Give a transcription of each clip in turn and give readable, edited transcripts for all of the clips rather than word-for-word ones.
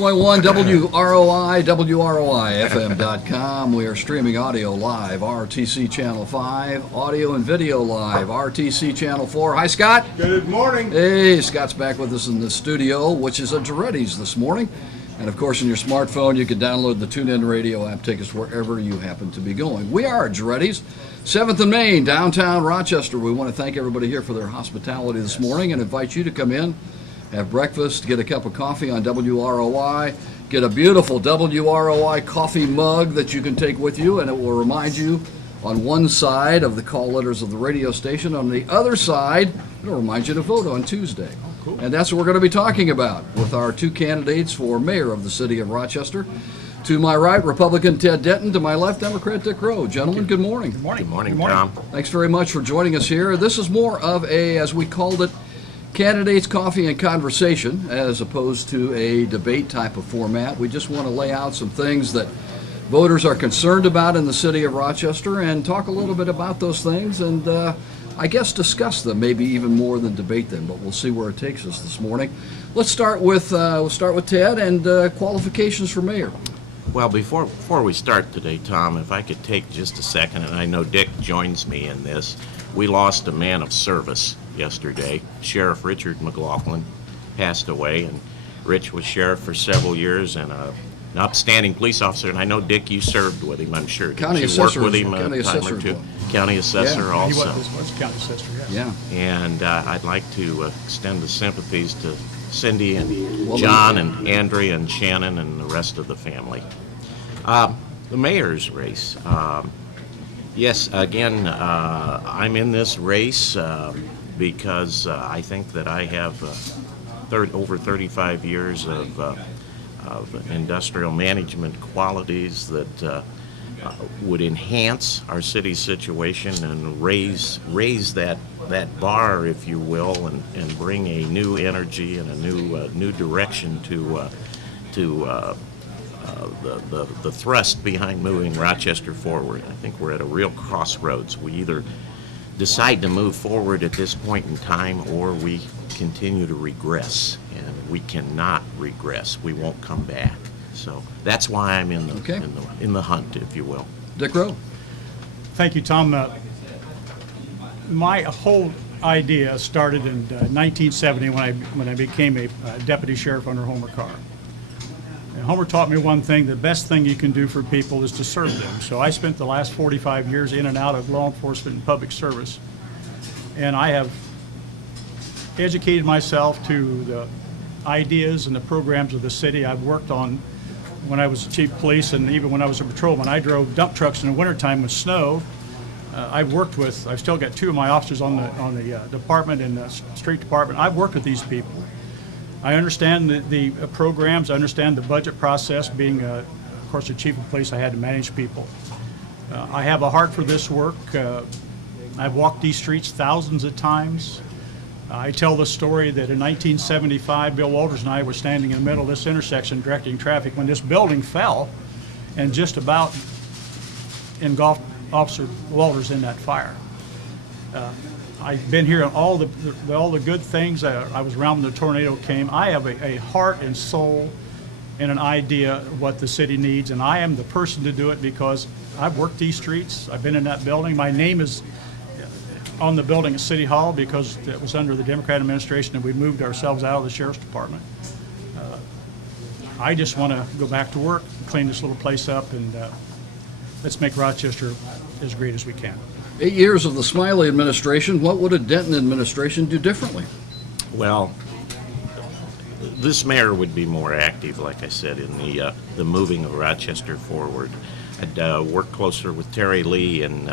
106.1 WROI, WROIFM.com. We are streaming audio live, RTC Channel 5, audio and video live, RTC Channel 4. Hi, Scott. Good morning. Hey, Scott's back with us in the studio, which is at Giretti's this morning. And, of course, on your smartphone, you can download the TuneIn Radio app, take us wherever you happen to be going. We are at Giretti's, 7th and Main, downtown Rochester. We want to thank everybody here for their hospitality this morning and invite you to come in, have breakfast, get a cup of coffee on WROI, get a beautiful WROI coffee mug that you can take with you, and it will remind you on one side of the call letters of the radio station. On the other side, it'll remind you to vote on Tuesday. Cool. And that's what we're going to be talking about with our two candidates for mayor of the city of Rochester. To my right, Republican Ted Denton. To my left, Democrat Dick Rowe. Gentlemen, good morning. Good morning. Good morning, Tom. Thanks very much for joining us here. This is more of a, as we called it, candidates, coffee, and conversation, as opposed to a debate type of format. We just want to lay out some things that voters are concerned about in the city of Rochester and talk a little bit about those things and I guess discuss them, maybe even more than debate them, but we'll see where it takes us this morning. Let's start with Ted and qualifications for mayor. Well, before we start today, Tom, if I could take just a second, and I know Dick joins me in this. We lost a man of service yesterday. Sheriff Richard McLaughlin passed away, and Rich was sheriff for several years and an upstanding police officer. And I know, Dick, you served with him, I'm sure. County Did you work assessor, with him county a time assessor or two? as well. County assessor Yeah. also. He was county assessor, yes. Yeah. And I'd like to extend the sympathies to Cindy and Well, John and Andrea and Shannon and the rest of the family. The mayor's race. Yes, again, I'm in this race because I think that I have over 35 years of industrial management qualities that would enhance our city's situation and raise that bar, if you will, and bring a new energy and a new direction to the thrust behind moving Rochester forward. I think we're at a real crossroads. We either decide to move forward at this point in time or we continue to regress, and we cannot regress. We won't come back. So that's why I'm in the hunt, if you will. Dick Rowe. Thank you, Tom. My whole idea started in 1970 when I became a deputy sheriff under Homer Carr. And Homer taught me one thing: the best thing you can do for people is to serve them. So I spent the last 45 years in and out of law enforcement and public service, and I have educated myself to the ideas and the programs of the city. I've worked on, when I was chief of police and even when I was a patrolman, I drove dump trucks in the wintertime with snow. I've still got two of my officers on the department and the street department. I've worked with these people. I understand the programs. I understand the budget process. Being, of course, the chief of police, I had to manage people. I have a heart for this work. I've walked these streets thousands of times. I tell the story that in 1975, Bill Walters and I were standing in the middle of this intersection directing traffic when this building fell and just about engulfed Officer Walters in that fire. I've been here on all the good things. I was around when the tornado came. I have a heart and soul and an idea of what the city needs, and I am the person to do it because I've worked these streets. I've been in that building. My name is on the building at City Hall because it was under the Democrat administration and we moved ourselves out of the Sheriff's Department. I just want to go back to work, clean this little place up, and let's make Rochester as great as we can. 8 years of the Smiley administration. What would a Denton administration do differently? Well, this mayor would be more active, like I said, in the moving of Rochester forward. I'd work closer with Terry Lee in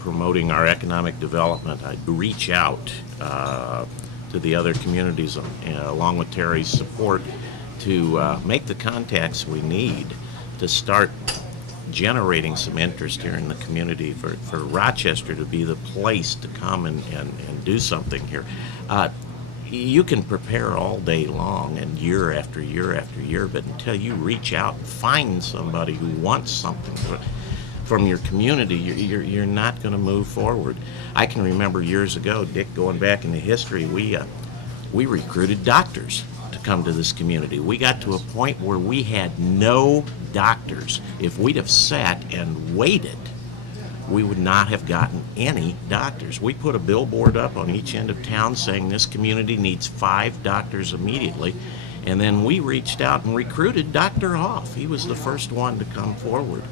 promoting our economic development. I'd reach out to the other communities along with Terry's support to make the contacts we need to start generating some interest here in the community for Rochester to be the place to come and do something here. You can prepare all day long and year after year after year, but until you reach out and find somebody who wants something from your community, you're not going to move forward. I can remember years ago, Dick, going back into history, we recruited doctors to come to this community. We got to a point where we had no doctors. If we'd have sat and waited, we would not have gotten any doctors. We put a billboard up on each end of town saying this community needs 5 doctors immediately. And then we reached out and recruited Dr. Hoff. He was the first one to come forward.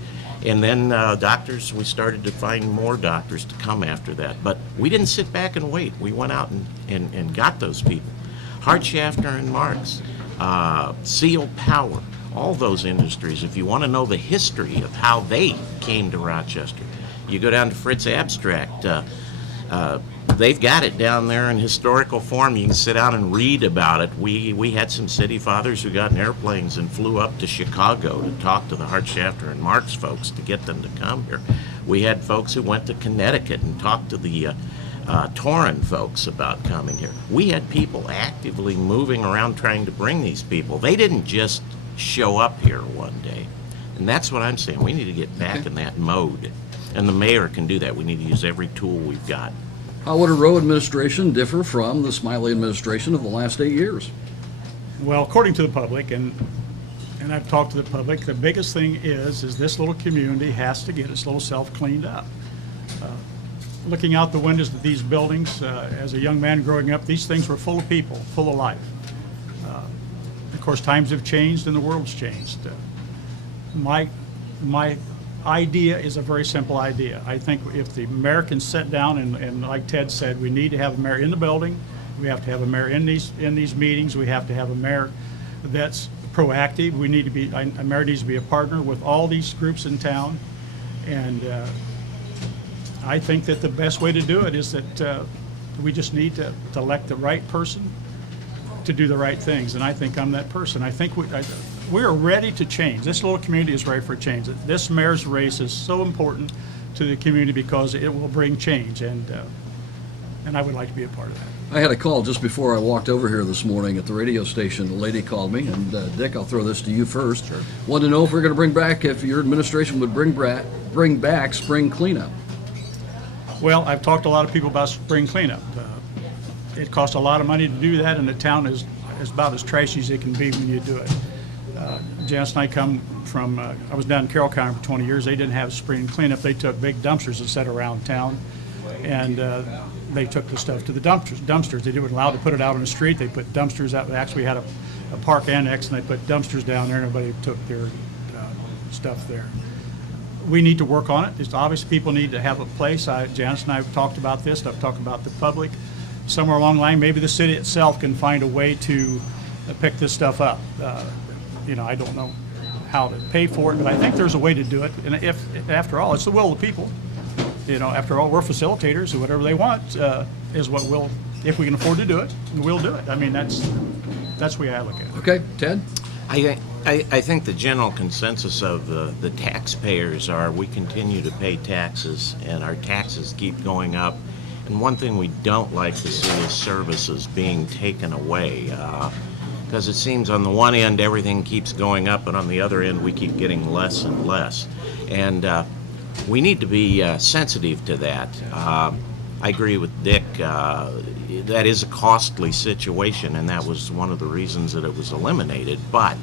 And then doctors, we started to find more doctors to come after that. But we didn't sit back and wait. We went out and got those people. Hartshafter and Marks, Seal Power, all those industries. If you want to know the history of how they came to Rochester, you go down to Fritz Abstract. They've got it down there in historical form. You can sit down and read about it. We had some city fathers who got in airplanes and flew up to Chicago to talk to the Hartshafter and Marks folks to get them to come here. We had folks who went to Connecticut and talked to the Torrin folks about coming here. We had people actively moving around trying to bring these people. They didn't just show up here one day. And that's what I'm saying. We need to get back in that mode. And the mayor can do that. We need to use every tool we've got. How would a row administration differ from the Smiley administration of the last 8 years? Well, according to the public, and I've talked to the public, the biggest thing is this little community has to get its little self cleaned up. Looking out the windows of these buildings, as a young man growing up, these things were full of people, full of life. Of course, times have changed and the world's changed. My idea is a very simple idea. I think if the mayor can sit down and like Ted said, we need to have a mayor in the building. We have to have a mayor in these meetings. We have to have a mayor that's proactive. We need to be a mayor needs to be a partner with all these groups in town, and I think that the best way to do it is that we just need to elect the right person to do the right things, and I think I'm that person. I think we are ready to change. This little community is ready for change. This mayor's race is so important to the community because it will bring change, and I would like to be a part of that. I had a call just before I walked over here this morning at the radio station. A lady called me, and Dick, I'll throw this to you first. Sure. Wanted to know if we're going to bring back, if your administration would bring back spring cleanup. Well, I've talked to a lot of people about spring cleanup. It costs a lot of money to do that, and the town is about as trashy as it can be when you do it. Janice and I come from, I was down in Carroll County for 20 years. They didn't have spring cleanup. They took big dumpsters and set around town, and they took the stuff to the dumpsters. They weren't allowed to put it out on the street. They put dumpsters out. They actually had a park annex, and they put dumpsters down there, and everybody took their stuff there. We need to work on it. It's obvious people need to have a place. Janice and I have talked about this. I've talked about the public. Somewhere along the line, maybe the city itself can find a way to pick this stuff up. I don't know how to pay for it, but I think there's a way to do it. And if, after all, it's the will of the people. After all, we're facilitators, so whatever they want is what we'll, if we can afford to do it, we'll do it. I mean, that's the way I look at it. Okay, Ted? I think the general consensus of the taxpayers are we continue to pay taxes, and our taxes keep going up. And one thing we don't like to see is services being taken away, because it seems on the one end everything keeps going up, and on the other end we keep getting less and less. And we need to be sensitive to that. I agree with Dick. That is a costly situation, and that was one of the reasons that it was eliminated. But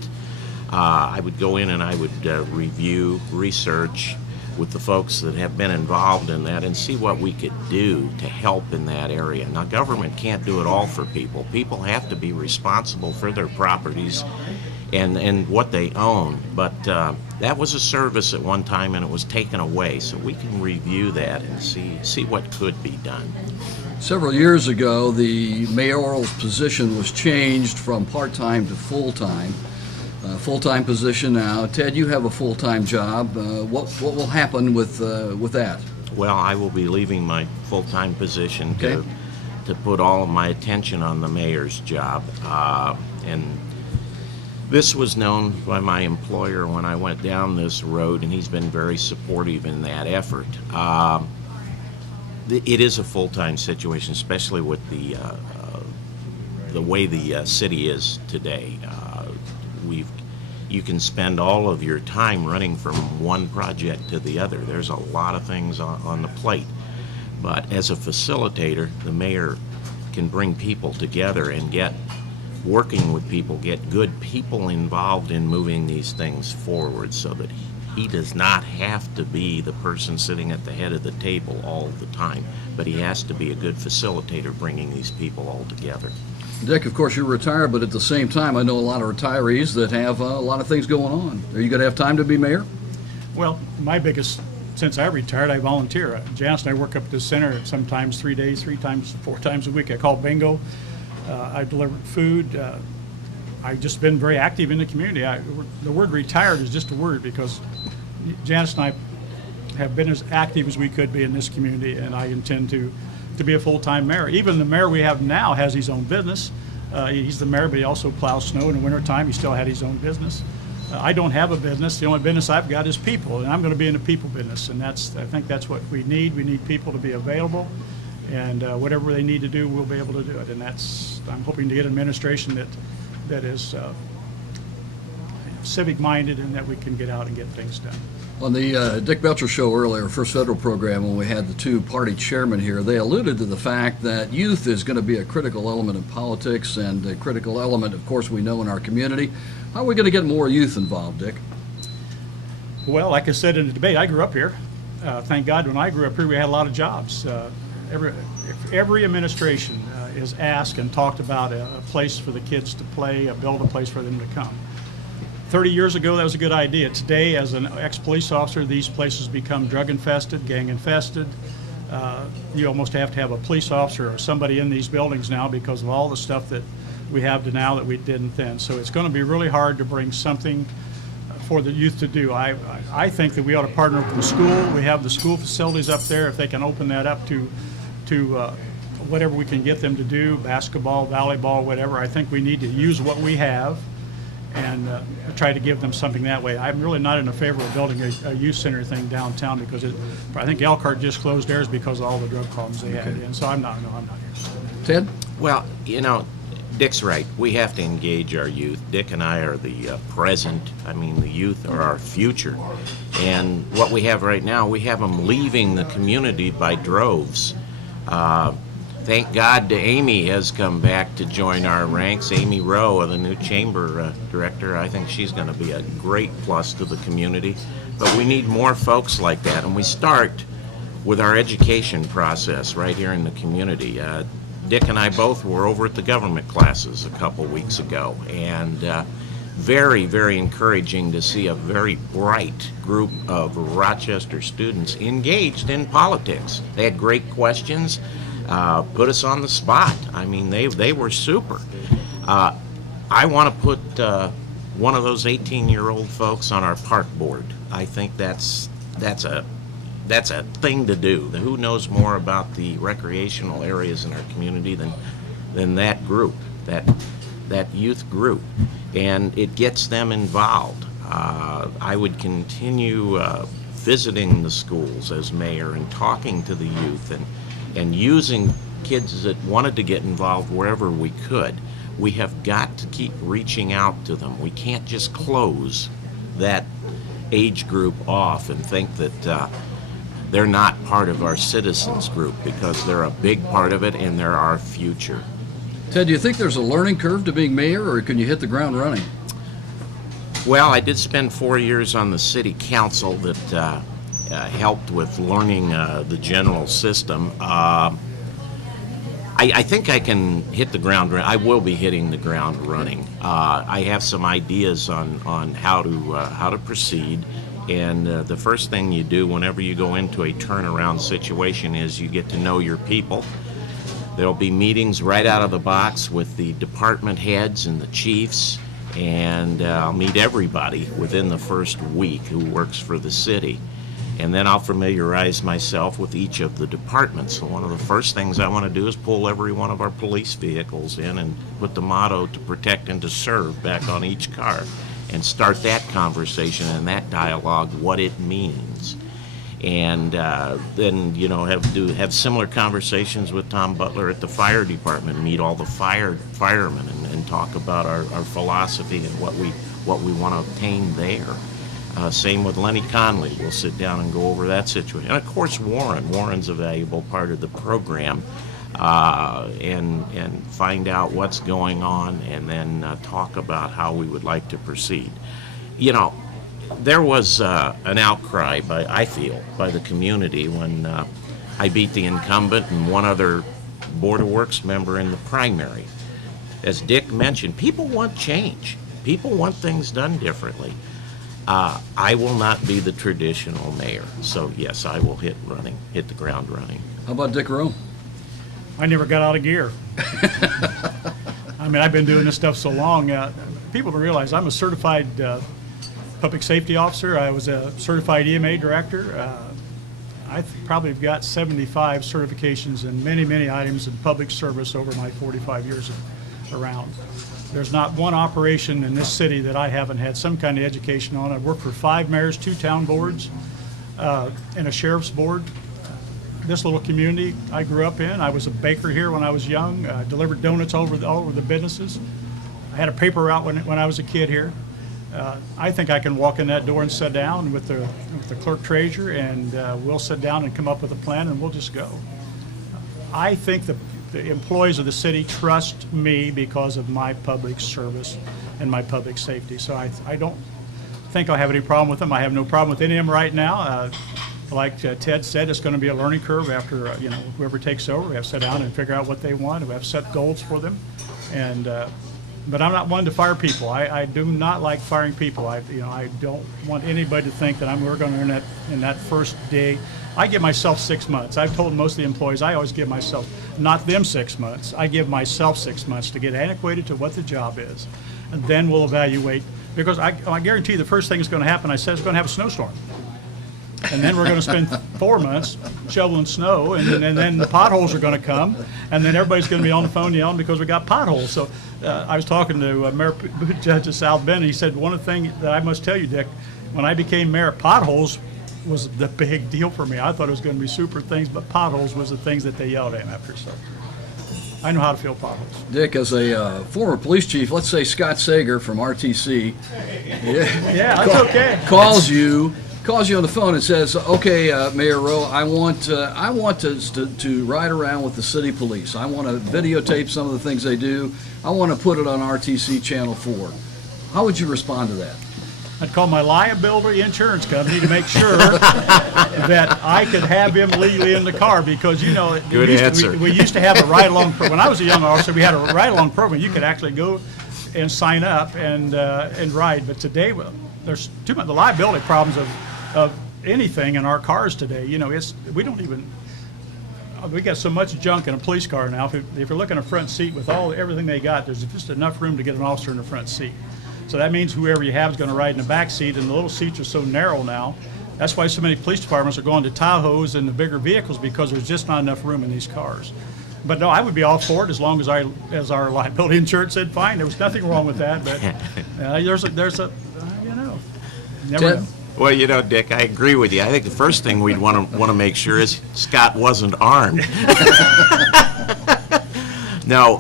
I would go in and I would review, research with the folks that have been involved in that and see what we could do to help in that area. Now, government can't do it all for people. People have to be responsible for their properties and what they own. But that was a service at one time, and it was taken away. So we can review that and see what could be done. Several years ago, the mayoral position was changed from part-time to full-time. Full-time position now. Ted, you have a full-time job. What will happen with that? Well, I will be leaving my full-time position Okay. to put all of my attention on the mayor's job. And this was known by my employer when I went down this road, and he's been very supportive in that effort. It is a full-time situation, especially with the way the city is today. You can spend all of your time running from one project to the other. There's a lot of things on the plate. But as a facilitator, the mayor can bring people together and get working with people, get good people involved in moving these things forward so that he does not have to be the person sitting at the head of the table all the time, but he has to be a good facilitator bringing these people all together. Dick, of course, you're retired, but at the same time, I know a lot of retirees that have a lot of things going on. Are you going to have time to be mayor? Well, my biggest, since I retired, I volunteer. Janice and I work up at the center sometimes 3 days, 4 times a week. I call bingo. I deliver food. I've just been very active in the community. The word retired is just a word because Janice and I have been as active as we could be in this community, and I intend to be a full-time mayor. Even the mayor we have now has his own business. He's the mayor, but he also plows snow in the wintertime. He still had his own business. I don't have a business. The only business I've got is people, and I'm going to be in the people business, and I think that's what we need. We need people to be available, and whatever they need to do, we'll be able to do it. And I'm hoping to get an administration that is civic-minded and that we can get out and get things done. On the Dick Belcher show earlier, First Federal program, when we had the two party chairmen here, they alluded to the fact that youth is going to be a critical element in politics and a critical element, of course, we know in our community. How are we going to get more youth involved, Dick? Well, like I said in the debate, I grew up here. Thank God when I grew up here, we had a lot of jobs. Every administration is asked and talked about a place for the kids to play, build a place for them to come. 30 years ago, that was a good idea. Today, as an ex-police officer, these places become drug-infested, gang-infested. You almost have to have a police officer or somebody in these buildings now because of all the stuff that we have to now that we didn't then. So it's going to be really hard to bring something for the youth to do. I think that we ought to partner with the school. We have the school facilities up there. If they can open that up to whatever we can get them to do, basketball, volleyball, whatever, I think we need to use what we have and try to give them something that way. I'm really not in favor of building a youth center thing downtown because I think Elkhart just closed theirs because of all the drug problems they had. And so I'm not here. Ted? Well, Dick's right. We have to engage our youth. Dick and I are the present. I mean, the youth are our future. And what we have right now, we have them leaving the community by droves. Thank God Amy has come back to join our ranks. Amy Rowe, the new chamber director, I think she's going to be a great plus to the community. But we need more folks like that, and we start with our education process right here in the community. Dick and I both were over at the government classes a couple weeks ago, and very, very encouraging to see a very bright group of Rochester students engaged in politics. They had great questions. Put us on the spot. I mean, they were super. I want to put one of those 18-year-old folks on our park board. I think that's a thing to do. Who knows more about the recreational areas in our community than that group, that youth group, and it gets them involved. I would continue visiting the schools as mayor and talking to the youth and using kids that wanted to get involved wherever we could. We have got to keep reaching out to them. We can't just close that age group off and think that they're not part of our citizens group, because they're a big part of it and they're our future. Ted, do you think there's a learning curve to being mayor, or can you hit the ground running? Well, I did spend 4 years on the city council that helped with learning the general system. I think I can hit the ground running. I will be hitting the ground running. I have some ideas on how to proceed. And the first thing you do whenever you go into a turnaround situation is you get to know your people. There'll be meetings right out of the box with the department heads and the chiefs, and I'll meet everybody within the first week who works for the city. And then I'll familiarize myself with each of the departments. So one of the first things I want to do is pull every one of our police vehicles in and put the motto "to protect and to serve" back on each car, and start that conversation and that dialogue, what it means. And then, have similar conversations with Tom Butler at the fire department, meet all the firemen and talk about our philosophy and what we want to obtain there. Same with Lenny Conley. We'll sit down and go over that situation. And of course, Warren's a valuable part of the program. and find out what's going on, and then talk about how we would like to proceed. You know, there was an outcry, I feel, by the community when I beat the incumbent and one other Board of Works member in the primary. As Dick mentioned, people want change. People want things done differently. I will not be the traditional mayor, so yes, I will hit the ground running. How about Dick Rowe? I never got out of gear. I mean, I've been doing this stuff so long. People don't realize I'm a certified public safety officer. I was a certified EMA director. I probably have got 75 certifications in many, many items in public service over my 45 years around. There's not one operation in this city that I haven't had some kind of education on. I've worked for 5 mayors, 2 town boards, and a sheriff's board. This little community I grew up in, I was a baker here when I was young, delivered donuts all over the businesses. I had a paper route when I was a kid here. I think I can walk in that door and sit down with the clerk treasurer, and we'll sit down and come up with a plan, and we'll just go. I think the employees of the city trust me because of my public service and my public safety. So I don't think I'll have any problem with them. I have no problem with any of them right now. Like Ted said, it's going to be a learning curve after whoever takes over. We have to sit down and figure out what they want. We have to set goals for them, and but I'm not one to fire people. I do not like firing people. I don't want anybody to think that we're going to earn in that first day. I give myself 6 months. I've told most of the employees I always give myself, not them 6 months. I give myself 6 months to get acquainted to what the job is, and then we'll evaluate. Because I guarantee you the first thing that's going to happen, I said, it's going to have a snowstorm. And then we're going to spend 4 months shoveling snow, and then the potholes are going to come, and then everybody's going to be on the phone yelling because we got potholes. So I was talking to Mayor Judge of South Bend, and he said, one of the things that I must tell you, Dick, when I became mayor, potholes was the big deal for me. I thought it was going to be super things, but potholes was the things that they yelled at after. So I know how to feel potholes. Dick, as a former police chief, let's say Scott Sager from RTC, Yeah, that's okay. calls you on the phone and says, "Okay, Mayor Rowe, I want to ride around with the city police. I want to videotape some of the things they do. I want to put it on RTC Channel 4." How would you respond to that? I'd call my liability insurance company to make sure that I could have him legally in the car, because Good answer. We used to have a ride-along program. When I was a young officer, we had a ride-along program. You could actually go and sign up and ride. But today, there's too much the liability problems of anything in our cars today. We got so much junk in a police car now. If you're looking at a front seat with everything they got, there's just enough room to get an officer in the front seat. So that means whoever you have is going to ride in the back seat, and the little seats are so narrow now. That's why so many police departments are going to Tahoes and the bigger vehicles, because there's just not enough room in these cars. But no, I would be all for it as long as our liability insurance said fine. There was nothing wrong with that. But never know. Well, Dick, I agree with you. I think the first thing we'd want to make sure is Scott wasn't armed. No,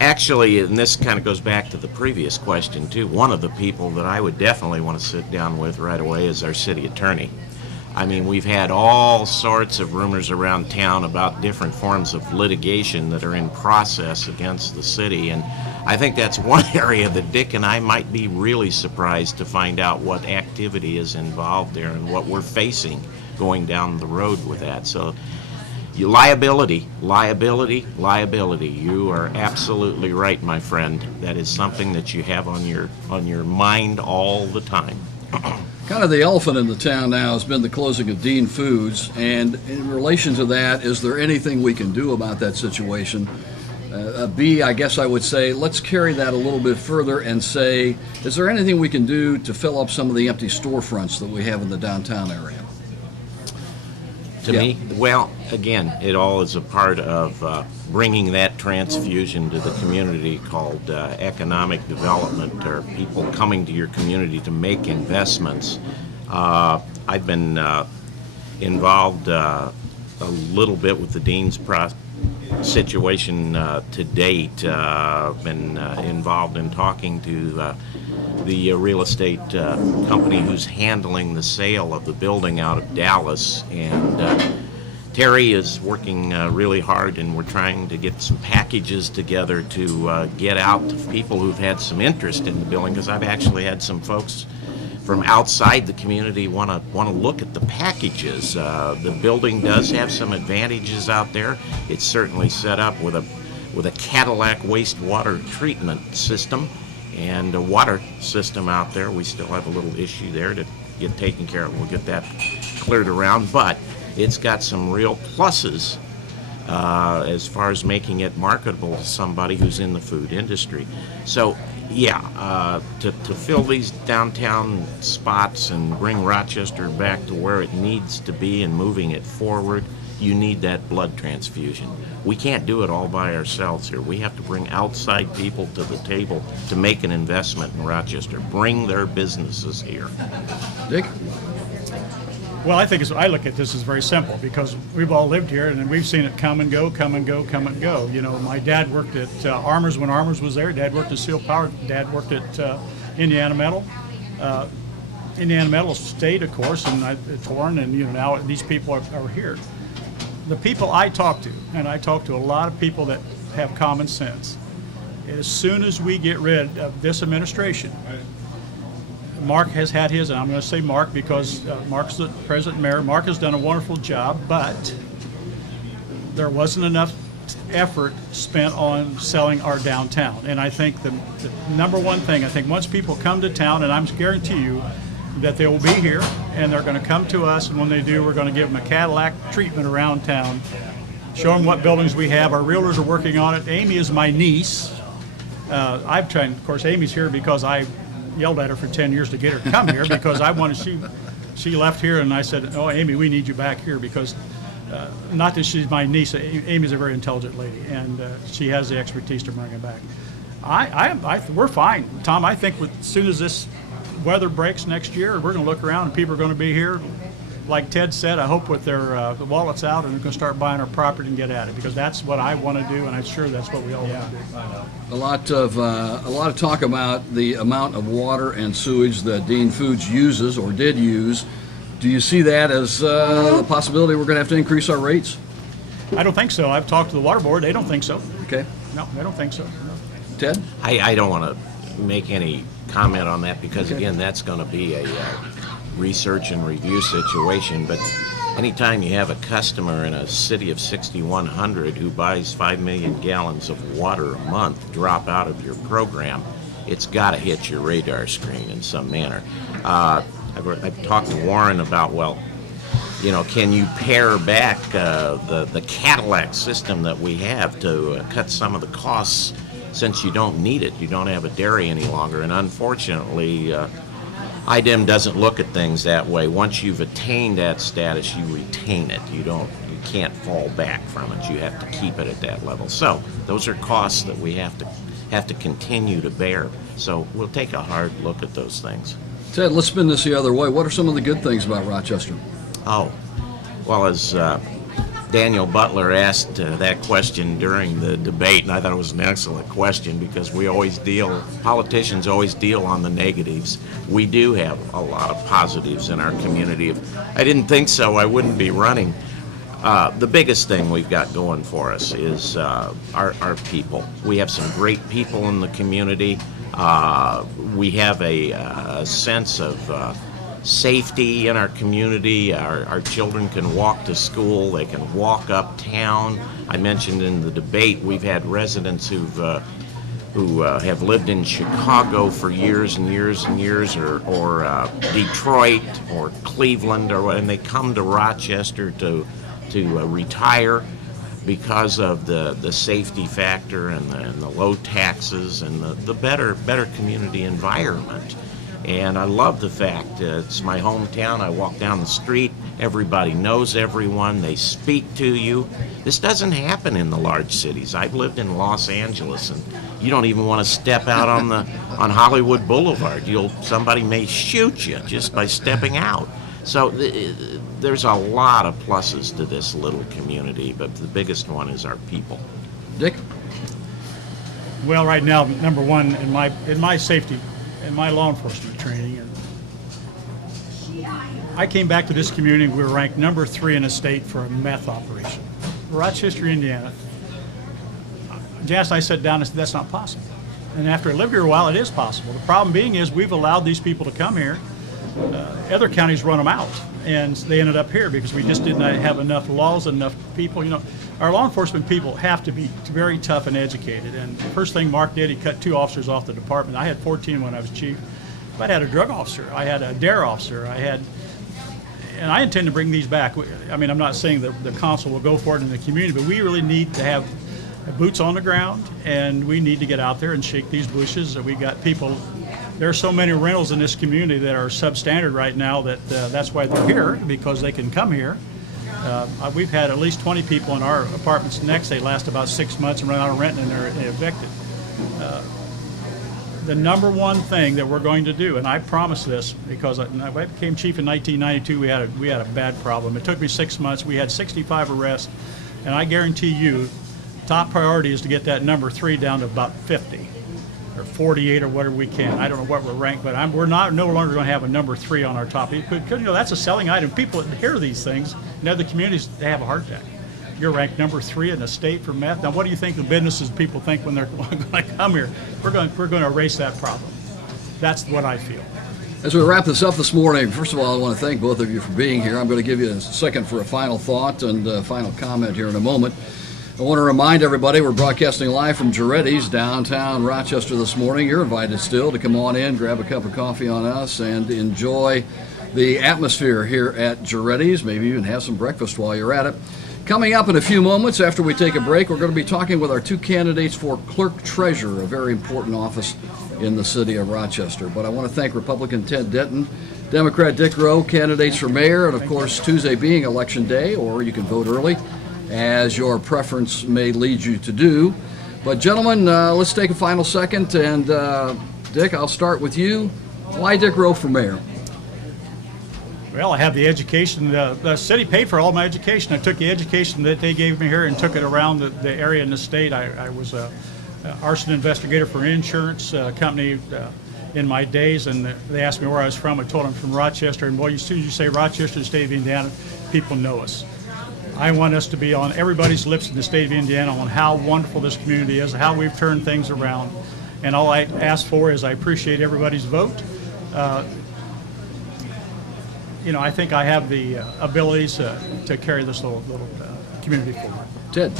actually, and this kind of goes back to the previous question, too, one of the people that I would definitely want to sit down with right away is our city attorney. I mean, we've had all sorts of rumors around town about different forms of litigation that are in process against the city, and I think that's one area that Dick and I might be really surprised to find out what activity is involved there and what we're facing going down the road with that. So, liability. You are absolutely right, my friend. That is something that you have on your mind all the time. Kind of the elephant in the town now has been the closing of Dean Foods, and in relation to that, is there anything we can do about that situation? B, I guess I would say, let's carry that a little bit further and say, is there anything we can do to fill up some of the empty storefronts that we have in the downtown area? To me, well, again, it all is a part of bringing that transfusion to the community called economic development, or people coming to your community to make investments. I've been involved a little bit with the Dean's situation to date. Been involved in talking to the real estate company who's handling the sale of the building out of Dallas, and Terry is working really hard, and we're trying to get some packages together to get out to people who've had some interest in the building, because I've actually had some folks from outside the community want to look at the packages. The building does have some advantages out there. It's certainly set up with a Cadillac wastewater treatment system and a water system out there. We still have a little issue there to get taken care of. We'll get that cleared around, but it's got some real pluses as far as making it marketable to somebody who's in the food industry. So yeah, to fill these downtown spots and bring Rochester back to where it needs to be and moving it forward, you need that blood transfusion. We can't do it all by ourselves here. We have to bring outside people to the table to make an investment in Rochester, bring their businesses here. Dick? Well, I think I look at this as very simple, because we've all lived here and we've seen it come and go, come and go, come and go. You know, my dad worked at Armours when Armours was there. Dad worked at Seal Power. Dad worked at Indiana Metal. Indiana Metal stayed, of course, and Torn, and you know, now these people are here. The people I talk to, and I talk to a lot of people that have common sense, as soon as we get rid of this administration, Mark has had his, and I'm going to say Mark because Mark's the president mayor. Mark has done a wonderful job, but there wasn't enough effort spent on selling our downtown. And I think the number one thing, I think once people come to town, and I'm guarantee you that they will be here, and they're going to come to us, and when they do, we're going to give them a Cadillac treatment around town, show them what buildings we have. Our realtors are working on it. Amy is my niece. I've tried, of course, Amy's here because I yelled at her for 10 years to get her to come here, because I wanted, she left here, and I said, oh, Amy, we need you back here, because not that she's my niece, Amy's a very intelligent lady, and she has the expertise to bring her back. We're fine, Tom. I think as soon as this weather breaks next year, we're going to look around and people are going to be here, like Ted said, I hope with their wallets out, and they're going to start buying our property and get at it, because that's what I want to do, and I'm sure that's what we all want to do. A lot of talk about the amount of water and sewage that Dean Foods uses or did use. Do you see that as the possibility we're going to have to increase our rates? I don't think so. I've talked to the water board. They don't think so. Okay. No, they don't think so. No. Ted? I don't want to make any comment on that, because again, that's going to be a research and review situation. But anytime you have a customer in a city of 6,100 who buys 5 million gallons of water a month drop out of your program, it's got to hit your radar screen in some manner. I've talked to Warren about, well, you know, can you pare back the Cadillac system that we have to cut some of the costs, since you don't need it, you don't have a dairy any longer. And unfortunately, IDEM doesn't look at things that way. Once you've attained that status, you retain it. You can't fall back from it. You have to keep it at that level. So those are costs that we have to continue to bear. So we'll take a hard look at those things. Ted, let's spin this the other way. What are some of the good things about Rochester? Oh, well, as Daniel Butler asked that question during the debate, and I thought it was an excellent question, because politicians always deal on the negatives. We do have a lot of positives in our community. If I didn't think so, I wouldn't be running. The biggest thing we've got going for us is our people. We have some great people in the community. We have a sense of safety in our community. Our children can walk to school. They can walk uptown. I mentioned in the debate we've had residents who have lived in Chicago for years and years and years, or Detroit or Cleveland, and they come to Rochester to retire because of the safety factor and the low taxes and the better community environment. And I love the fact it's my hometown. I walk down the street, everybody knows everyone, they speak to you. This doesn't happen in the large cities. I've lived in Los Angeles, and you don't even want to step out on Hollywood Boulevard. Somebody may shoot you just by stepping out. So there's a lot of pluses to this little community, but the biggest one is our people. Dick? Well, right now, number one, in my safety, in my law enforcement training, and I came back to this community, we were ranked number 3 in the state for a meth operation. Rochester, Indiana. Janice and I sat down and said, that's not possible. And after I lived here a while, it is possible. The problem being is we've allowed these people to come here. Other counties run them out, and they ended up here because we just didn't have enough laws, enough people. You know, our law enforcement people have to be very tough and educated. And the first thing Mark did, he cut 2 officers off the department. I had 14 when I was chief. But I had a drug officer, I had a DARE officer, and I intend to bring these back. I mean, I'm not saying that the council will go for it in the community, but we really need to have boots on the ground, and we need to get out there and shake these bushes. We got people, there are so many rentals in this community that are substandard right now that that's why they're here, because they can come here. We've had at least 20 people in our apartments next. They last about 6 months and run out of rent and they're evicted. The number one thing that we're going to do, and I promise this because when I became chief in 1992, we had a bad problem. It took me 6 months. We had 65 arrests, and I guarantee you, top priority is to get that number 3 down to about 50 or 48 or whatever we can. I don't know what we're ranked, but we're no longer going to have a number 3 on our top. Because, you know, that's a selling item. People that hear these things in other communities, they have a heart attack. You're ranked number 3 in the state for meth. Now, what do you think the businesses people think when they're going to come here? We're going to erase that problem. That's what I feel. As we wrap this up this morning, first of all, I want to thank both of you for being here. I'm going to give you a second for a final thought and a final comment here in a moment. I want to remind everybody we're broadcasting live from Giretti's downtown Rochester this morning. You're invited still to come on in, grab a cup of coffee on us, and enjoy the atmosphere here at Giretti's. Maybe even have some breakfast while you're at it. Coming up in a few moments after we take a break, we're going to be talking with our 2 candidates for clerk treasurer, a very important office in the city of Rochester. But I want to thank Republican Ted Denton, Democrat Dick Rowe, candidates for mayor, and of course Tuesday being election day, or you can vote early, as your preference may lead you to do. But gentlemen, let's take a final second, and Dick, I'll start with you. Why Dick Rowe for mayor? Well, I have the education. The city paid for all my education. I took the education that they gave me here and took it around the area in the state. I was an arson investigator for an insurance company in my days, and they asked me where I was from. I told them from Rochester, and boy, as soon as you say Rochester, the state of Indiana, people know us. I want us to be on everybody's lips in the state of Indiana on how wonderful this community is, how we've turned things around. And all I ask for is I appreciate everybody's vote. You know, I think I have the abilities to carry this little community forward. Ted.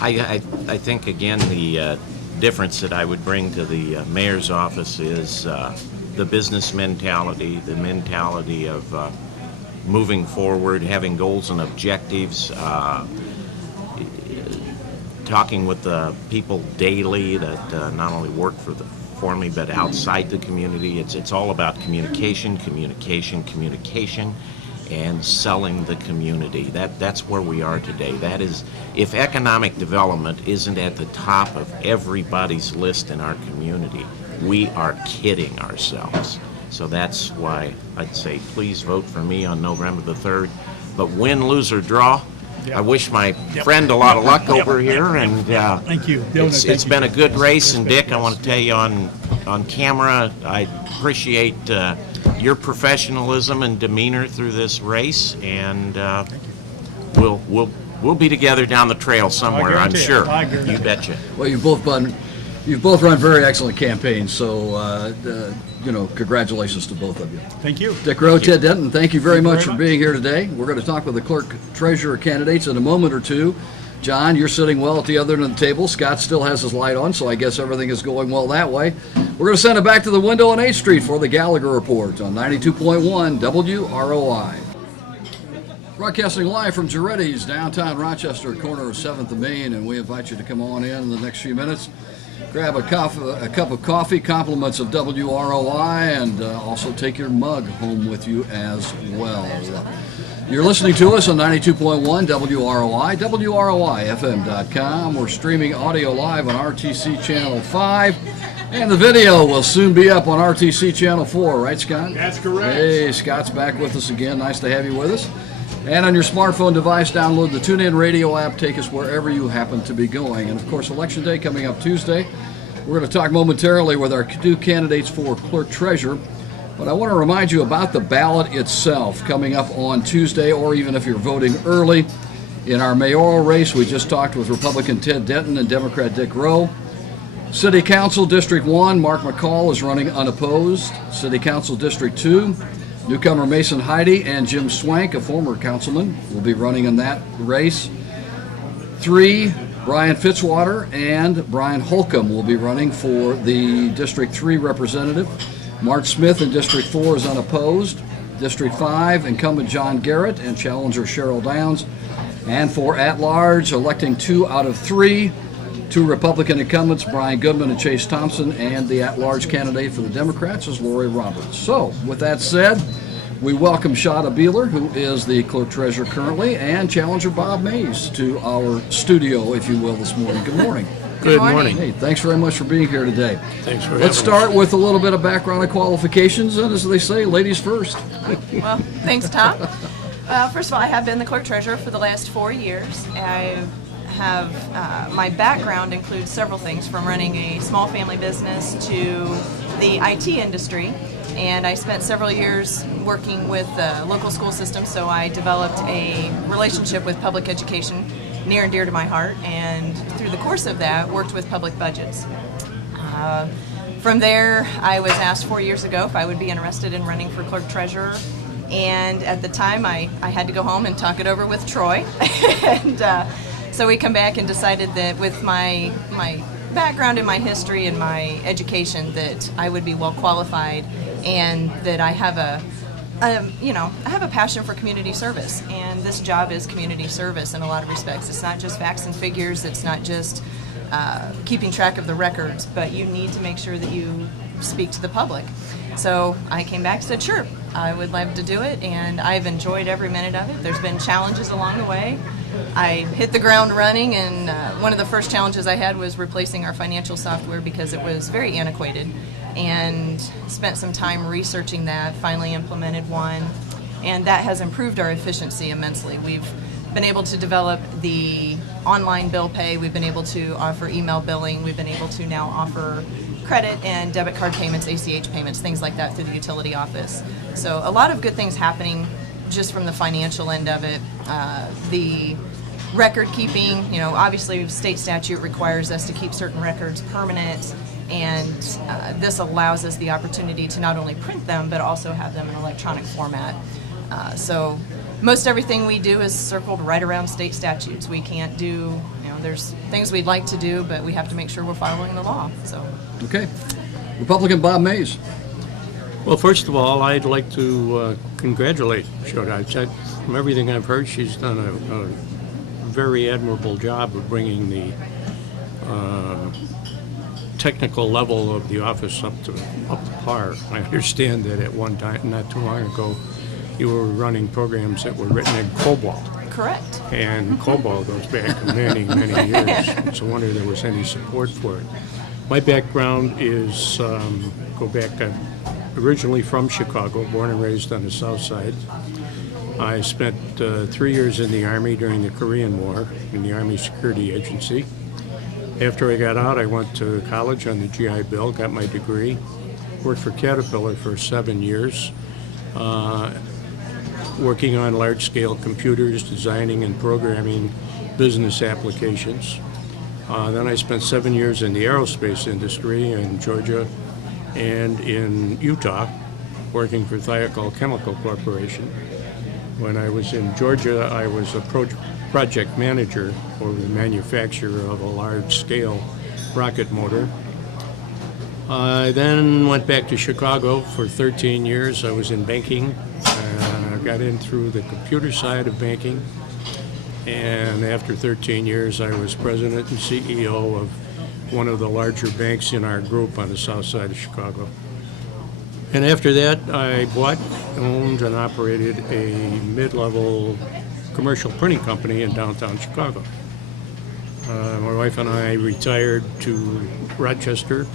I think, again, the difference that I would bring to the mayor's office is the business mentality, the mentality of moving forward, having goals and objectives, talking with the people daily that not only work for me, but outside the community. It's all about communication, and selling the community. That's where we are today. That is, if economic development isn't at the top of everybody's list in our community, we are kidding ourselves. So that's why I'd say please vote for me on November the 3rd. But win, lose, or draw, I wish my friend a lot of luck over here, and thank you. It's been a good race. And Dick, I want to tell you on camera, I appreciate your professionalism and demeanor through this race, and we'll be together down the trail somewhere, I'm sure. You betcha. Well, you've both run very excellent campaigns, so you know, congratulations to both of you. Thank you. Dick Rowe, Ted Denton, thank you very much for being here today. We're going to talk with the clerk treasurer candidates in a moment or two. John, you're sitting well at the other end of the table. Scott still has his light on, so I guess everything is going well that way. We're going to send it back to the window on 8th Street for the Gallagher Report on 92.1 WROI. Broadcasting live from Giretti's, downtown Rochester, corner of 7th and Main, and we invite you to come on in the next few minutes. Grab a cup of coffee, compliments of WROI, and also take your mug home with you as well. You're listening to us on 92.1 WROI, WROIFM.com. We're streaming audio live on RTC Channel 5, and the video will soon be up on RTC Channel 4, right, Scott? That's correct. Hey, Scott's back with us again. Nice to have you with us. And on your smartphone device, download the TuneIn Radio app. Take us wherever you happen to be going. And, of course, Election Day coming up Tuesday. We're going to talk momentarily with our 2 candidates for clerk treasurer. But I want to remind you about the ballot itself coming up on Tuesday, or even if you're voting early. In our mayoral race, we just talked with Republican Ted Denton and Democrat Dick Rowe. City Council District 1, Mark McCall is running unopposed. City Council District 2, newcomer Mason Heidi and Jim Swank, a former councilman, will be running in that race. 3, Brian Fitzwater and Brian Holcomb will be running for the District 3 representative. Mark Smith in District 4 is unopposed. District 5, incumbent John Garrett and challenger Cheryl Downs. And for at-large, electing 2 out of 3, 2 Republican incumbents, Brian Goodman and Chase Thompson, and the at-large candidate for the Democrats is Lori Roberts. So, with that said, we welcome Shada Beeler, who is the clerk-treasurer currently, and challenger Bob Mays to our studio, if you will, this morning. Good morning. Good morning. Hey, thanks very much for being here today. Thanks for having Let's start with a little bit of background and qualifications, and as they say, ladies first. Well, thanks, Tom. First of all, I have been the clerk treasurer for the last 4 years. I have my background includes several things, from running a small family business to the IT industry, and I spent several years working with the local school system, so I developed a relationship with public education near and dear to my heart, and through the course of that, worked with public budgets. From there, I was asked 4 years ago if I would be interested in running for clerk treasurer, and at the time I had to go home and talk it over with Troy. And so we come back and decided that with my background and my history and my education, that I would be well qualified, and that I have I have a passion for community service, and this job is community service in a lot of respects. It's not just facts and figures, it's not just keeping track of the records, but you need to make sure that you speak to the public. So I came back and said, sure, I would love to do it, and I've enjoyed every minute of it. There's been challenges along the way. I hit the ground running, and one of the first challenges I had was replacing our financial software because it was very antiquated, and spent some time researching that, finally implemented one, and that has improved our efficiency immensely. We've been able to develop the online bill pay, we've been able to offer email billing, we've been able to now offer credit and debit card payments, ACH payments, things like that through the utility office. So a lot of good things happening just from the financial end of it. The record keeping, obviously state statute requires us to keep certain records permanent, and this allows us the opportunity to not only print them, but also have them in electronic format. So most everything we do is circled right around state statutes. We can't do, there's things we'd like to do, but we have to make sure we're following the law. So. Okay. Republican Bob Mays. Well, first of all, I'd like to congratulate Shada. From everything I've heard, she's done a very admirable job of bringing the technical level of the office up to par. I understand that at one time, not too long ago, you were running programs that were written in COBOL. Correct. And COBOL goes back many, many years. It's a wonder there was any support for it. My background is, go back, I'm originally from Chicago, born and raised on the South Side. I spent 3 years in the Army during the Korean War in the Army Security Agency. After I got out, I went to college on the GI Bill, got my degree, worked for Caterpillar for 7 years, working on large-scale computers, designing and programming business applications. Then I spent 7 years in the aerospace industry in Georgia and in Utah, working for Thiokol Chemical Corporation. When I was in Georgia, I was a project manager for the manufacturer of a large-scale rocket motor. I then went back to Chicago for 13 years. I was in banking. I got in through the computer side of banking. And after 13 years, I was president and CEO of one of the larger banks in our group on the south side of Chicago. And after that, I bought, owned, and operated a mid-level commercial printing company in downtown Chicago. My wife and I retired to Rochester,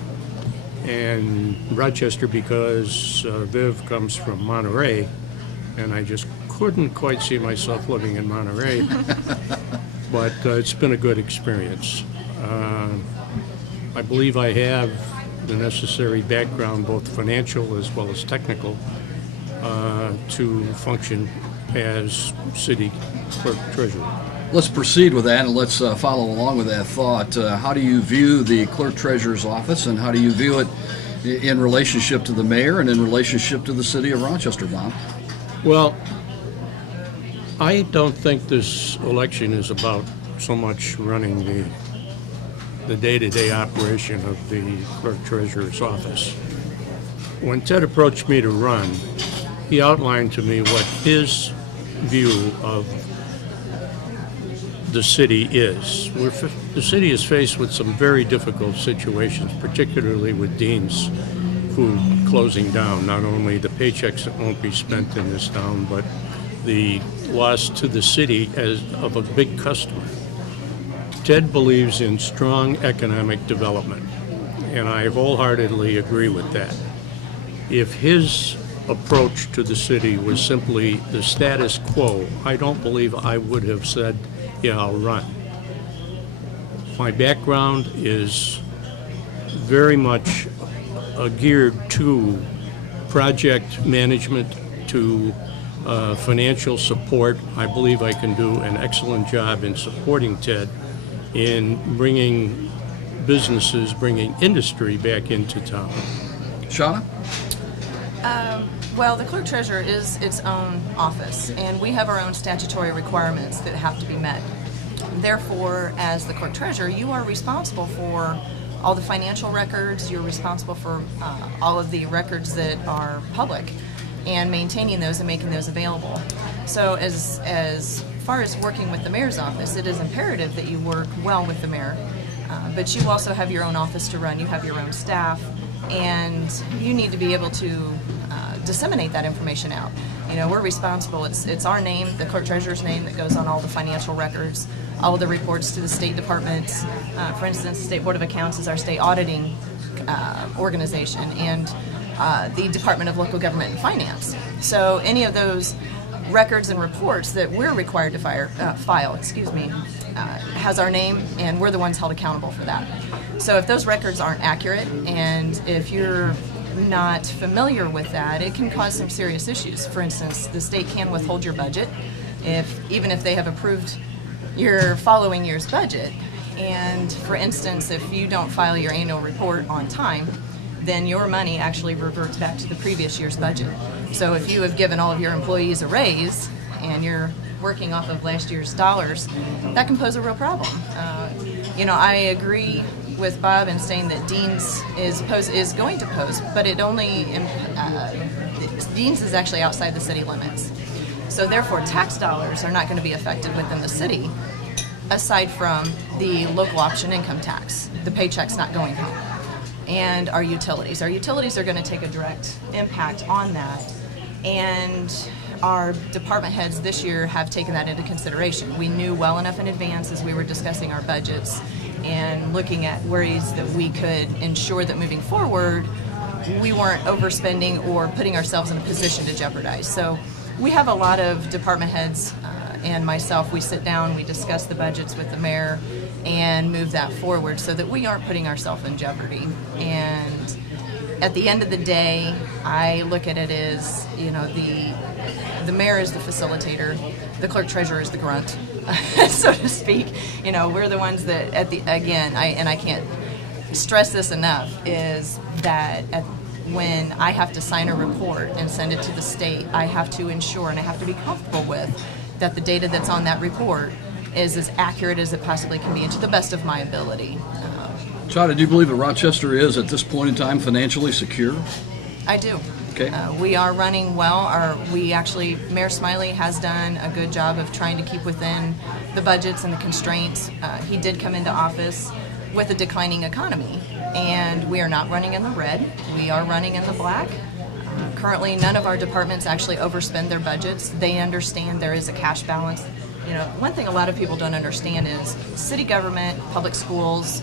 and Rochester because Viv comes from Monterey, and I just couldn't quite see myself living in Monterey, but it's been a good experience. I believe I have the necessary background, both financial as well as technical, to function as city clerk treasurer. Let's proceed with that, and let's follow along with that thought. How do you view the clerk treasurer's office, and how do you view it in relationship to the mayor and in relationship to the city of Rochester, Bob? Well, I don't think this election is about so much running the day-to-day operation of the clerk treasurer's office. When Ted approached me to run, he outlined to me what his view of the city is. The city is faced with some very difficult situations, particularly with Dean's Food closing down. Not only the paychecks that won't be spent in this town, but the loss to the city of a big customer. Ted believes in strong economic development, and I wholeheartedly agree with that. If his approach to the city was simply the status quo, I don't believe I would have said, yeah, I'll run. My background is very much geared to project management, to financial support. I believe I can do an excellent job in supporting Ted in bringing businesses, bringing industry back into town. Shauna? Well, the clerk treasurer is its own office, and we have our own statutory requirements that have to be met. Therefore, as the clerk treasurer, you are responsible for all the financial records, you're responsible for all of the records that are public and maintaining those and making those available. So as far as working with the mayor's office, it is imperative that you work well with the mayor, but you also have your own office to run, you have your own staff, and you need to be able to disseminate that information out. You know, we're responsible, it's our name, the clerk treasurer's name, that goes on all the financial records, all of the reports to the state departments. For instance, the State Board of Accounts is our state auditing organization, and the Department of Local Government and Finance. So any of those records and reports that we're required to file, has our name, and we're the ones held accountable for that. So if those records aren't accurate, and if you're not familiar with that, it can cause some serious issues. For instance, the state can withhold your budget even if they have approved your following year's budget. And for instance, if you don't file your annual report on time, then your money actually reverts back to the previous year's budget. So if you have given all of your employees a raise and you're working off of last year's dollars, that can pose a real problem. I agree with Bob in saying that Dean's is going to pose, but Dean's is actually outside the city limits. So therefore, tax dollars are not going to be affected within the city, aside from the local option income tax. The paycheck's not going home. And our utilities. Our utilities are going to take a direct impact on that. And our department heads this year have taken that into consideration. We knew well enough in advance as we were discussing our budgets and looking at ways that we could ensure that moving forward, we weren't overspending or putting ourselves in a position to jeopardize. So we have a lot of department heads and myself, we sit down, we discuss the budgets with the mayor and move that forward so that we aren't putting ourselves in jeopardy. And at the end of the day, I look at it as, the mayor is the facilitator, the clerk treasurer is the grunt, so to speak. We're the ones that I can't stress this enough, is that when I have to sign a report and send it to the state, I have to ensure and I have to be comfortable with that the data that's on that report is as accurate as it possibly can be and to the best of my ability. Chada, do you believe that Rochester is, at this point in time, financially secure? I do. Okay. We are running well. Mayor Smiley has done a good job of trying to keep within the budgets and the constraints. He did come into office with a declining economy, and we are not running in the red. We are running in the black. Currently, none of our departments actually overspend their budgets. They understand there is a cash balance. One thing a lot of people don't understand is city government, public schools,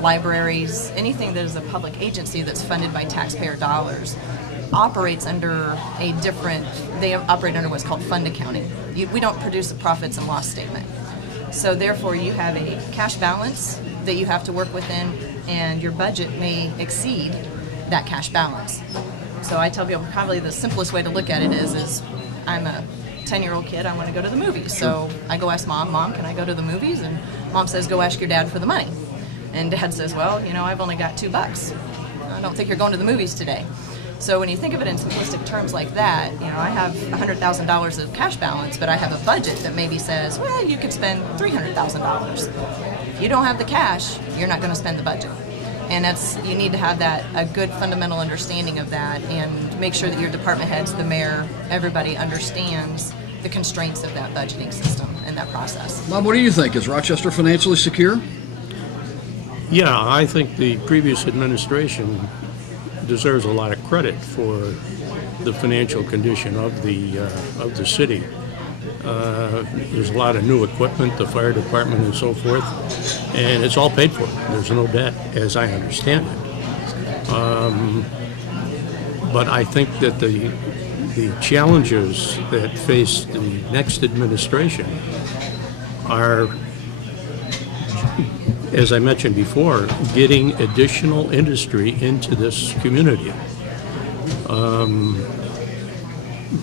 libraries, anything that is a public agency that's funded by taxpayer dollars operates under they operate under what's called fund accounting. We don't produce a profits and loss statement. So therefore you have a cash balance that you have to work within. and your budget may exceed that cash balance. So I tell people probably the simplest way to look at it is I'm a 10-year-old kid, I want to go to the movies. So I go ask Mom, can I go to the movies? And Mom says, go ask your dad for the money. And Dad says, well, I've only got $2. I don't think you're going to the movies today. So when you think of it in simplistic terms like that, I have $100,000 of cash balance, but I have a budget that maybe says, well, you could spend $300,000. If you don't have the cash, you're not going to spend the budget. And you need to have a good fundamental understanding of that, and make sure that your department heads, the mayor, everybody understands the constraints of that budgeting system and that process. Bob, what do you think? Is Rochester financially secure? Yeah, I think the previous administration deserves a lot of credit for the financial condition of the city. There's a lot of new equipment, the fire department and so forth, and it's all paid for. There's no debt, as I understand it. But I think that the challenges that face the next administration are, as I mentioned before, getting additional industry into this community.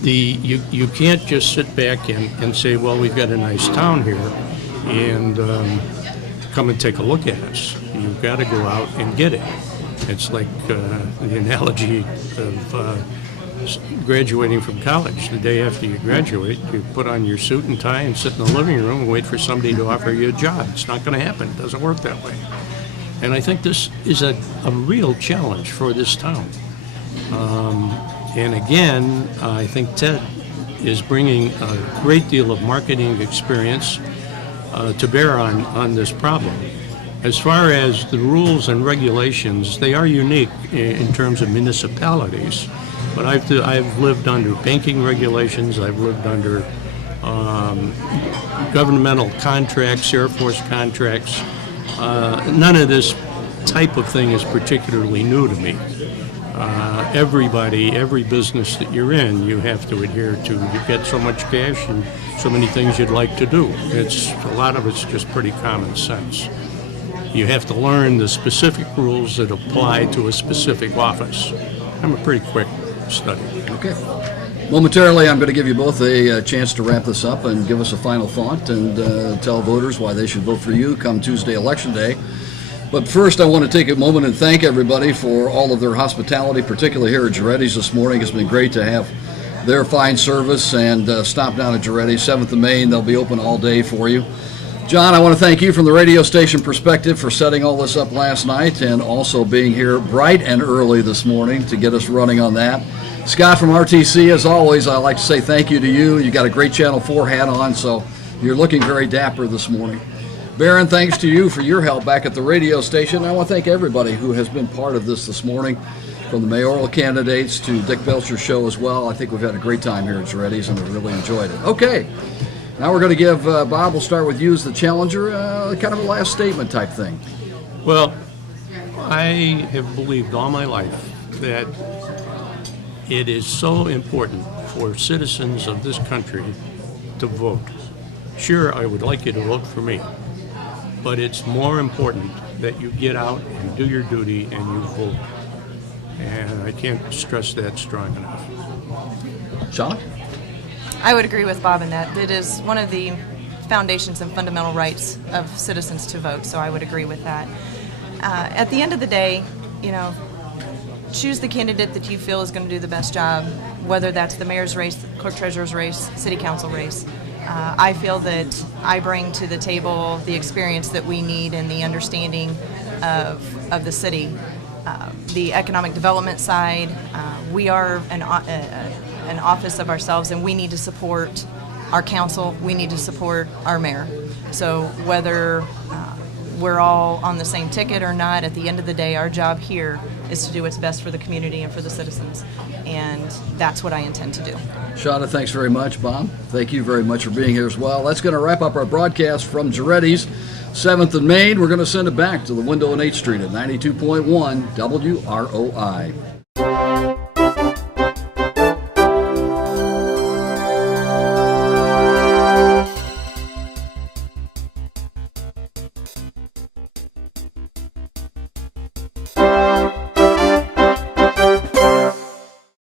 You can't just sit back and say, well, we've got a nice town here, and come and take a look at us. You've got to go out and get it. It's like the analogy of graduating from college. The day after you graduate, you put on your suit and tie and sit in the living room and wait for somebody to offer you a job. It's not going to happen. It doesn't work that way. And I think this is a real challenge for this town. And again, I think Ted is bringing a great deal of marketing experience to bear on this problem. As far as the rules and regulations, they are unique in terms of municipalities. But I've lived under banking regulations, I've lived under governmental contracts, Air Force contracts. None of this type of thing is particularly new to me. Every business that you're in, you have to adhere to. You get so much cash and so many things you'd like to do. A lot of it's just pretty common sense. You have to learn the specific rules that apply to a specific office. I'm a pretty quick study. Okay. Momentarily, I'm going to give you both a chance to wrap this up and give us a final thought and tell voters why they should vote for you come Tuesday, Election Day. But first, I want to take a moment and thank everybody for all of their hospitality, particularly here at Giretti's this morning. It's been great to have their fine service, and stop down at Giretti's, 7th and Main. They'll be open all day for you. John, I want to thank you from the radio station perspective for setting all this up last night and also being here bright and early this morning to get us running on that. Scott from RTC, as always, I'd like to say thank you to you. You got a great Channel 4 hat on, so you're looking very dapper this morning. Baron, thanks to you for your help back at the radio station. I want to thank everybody who has been part of this morning, from the mayoral candidates to Dick Belcher's show as well. I think we've had a great time here at Giretti's, and we've really enjoyed it. Okay, now we're going to give, Bob, we'll start with you as the challenger, kind of a last statement type thing. Well, I have believed all my life that it is so important for citizens of this country to vote. Sure, I would like you to vote for me, but it's more important that you get out and do your duty and you vote. And I can't stress that strong enough. Sean? I would agree with Bob in that. It is one of the foundations and fundamental rights of citizens to vote, so I would agree with that. At the end of the day, choose the candidate that you feel is going to do the best job, whether that's the mayor's race, the clerk treasurer's race, city council race. I feel that I bring to the table the experience that we need and the understanding of the city. The economic development side, we are an office of ourselves, and we need to support our council, we need to support our mayor. So whether we're all on the same ticket or not, at the end of the day, our job here is to do what's best for the community and for the citizens, and that's what I intend to do. Shawna, thanks very much. Bob, thank you very much for being here as well. That's going to wrap up our broadcast from Giretti's, 7th and Main. We're going to send it back to the window on 8th Street at 92.1 WROI.